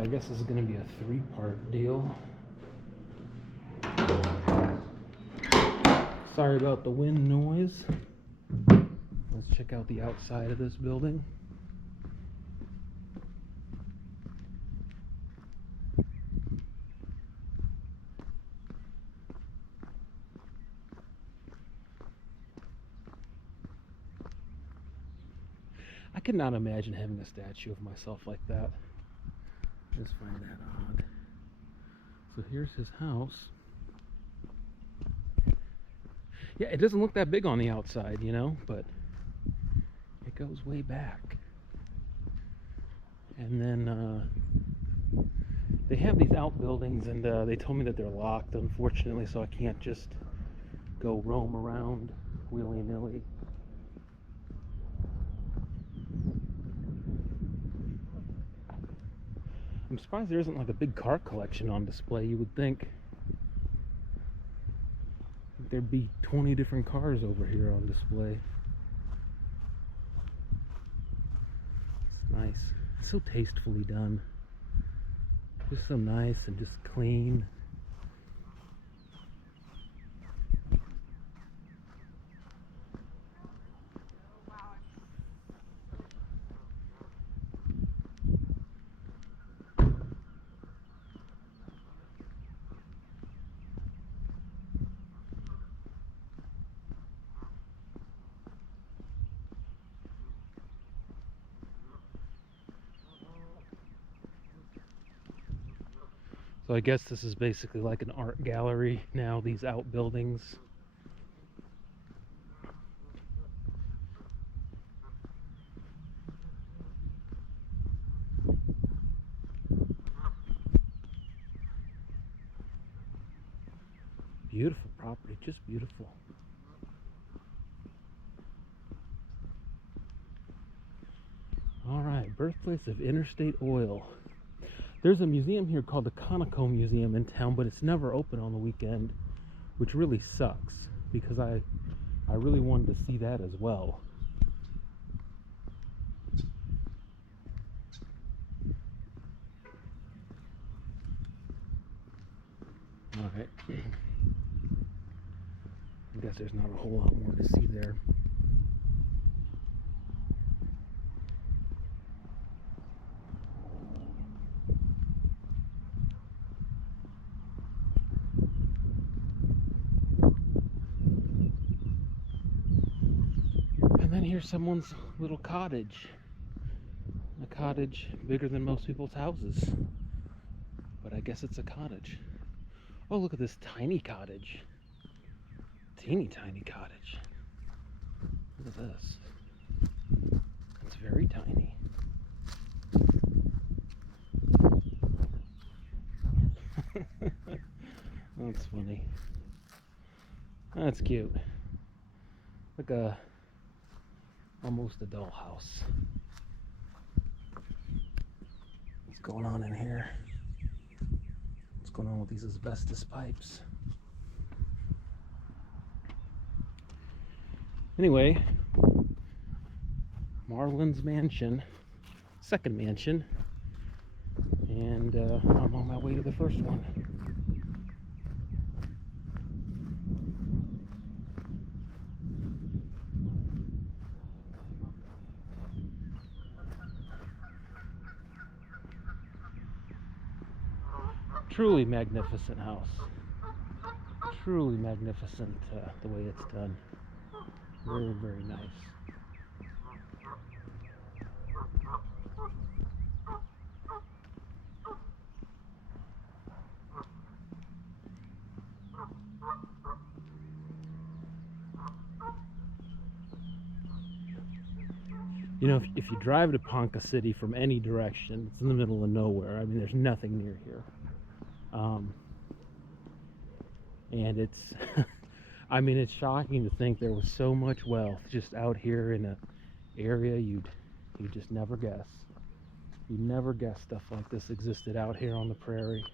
I guess this is going to be a three-part deal. Sorry about the wind noise. Let's check out the outside of this building. I could not imagine having a statue of myself like that. I just find that odd. So here's his house. Yeah, it doesn't look that big on the outside, you know, but it goes way back. And then they have these outbuildings, and they told me that they're locked, unfortunately, so I can't just go roam around willy-nilly. I'm surprised there isn't like a big car collection on display. You would think there'd be 20 different cars over here on display. It's nice. It's so tastefully done. Just so nice and just clean. So I guess this is basically like an art gallery now, these outbuildings. Beautiful property, just beautiful. All right, birthplace of interstate oil. There's a museum here called the Conoco Museum in town, but it's never open on the weekend, which really sucks because I really wanted to see that as well. All right. I guess there's not a whole lot more to see there. And then here's someone's little cottage. A cottage bigger than most people's houses. But I guess it's a cottage. Oh, look at this tiny cottage. Teeny tiny cottage. Look at this. It's very tiny. That's funny. That's cute. Like almost a dollhouse. What's going on in here? What's going on with these asbestos pipes? Anyway, Marland's mansion, second mansion, and I'm on my way to the first one. Truly magnificent house. Truly magnificent the way it's done. Very, very nice. You know, if you drive to Ponca City from any direction, it's in the middle of nowhere. I mean, there's nothing near here. And it's, I mean, it's shocking to think there was so much wealth just out here in an area you'd just never guess. You'd never guess stuff like this existed out here on the prairie.